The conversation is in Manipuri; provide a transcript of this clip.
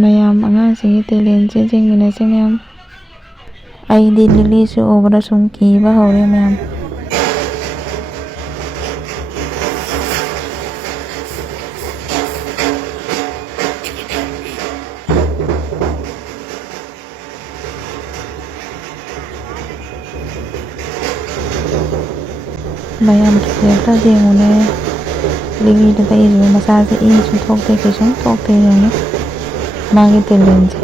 ꯃꯌꯥꯝ ꯑꯉꯥꯡꯁꯤꯡꯒꯤ ꯇꯦꯂꯦꯟꯁꯦ ꯌꯦꯡꯃꯤꯟꯅꯁꯦ ꯃꯌꯥꯝ꯫ ꯑꯩꯗꯤ ꯂꯤꯂꯤꯁꯨ ꯎꯕꯗ ꯁꯨꯝ ꯀꯤꯕ ꯍꯧꯔꯦ ꯃꯌꯥꯝ꯫ ꯃꯌꯥꯝ ꯀꯤꯖꯕ꯭ꯔꯥ ꯌꯦꯡꯉꯨꯅꯦ꯫ ꯂꯤꯂꯤꯗ ꯇꯛꯏꯁꯤꯕ ꯃꯆꯥꯁꯦ ꯏꯁꯨ ꯊꯣꯛꯇꯦ ꯀꯩꯁꯨꯝ ꯊꯣꯛꯇꯦ ꯌꯦꯡꯉꯨꯅꯦ ꯃꯥꯒꯤ ꯇꯦꯂꯦꯟꯁꯦ꯫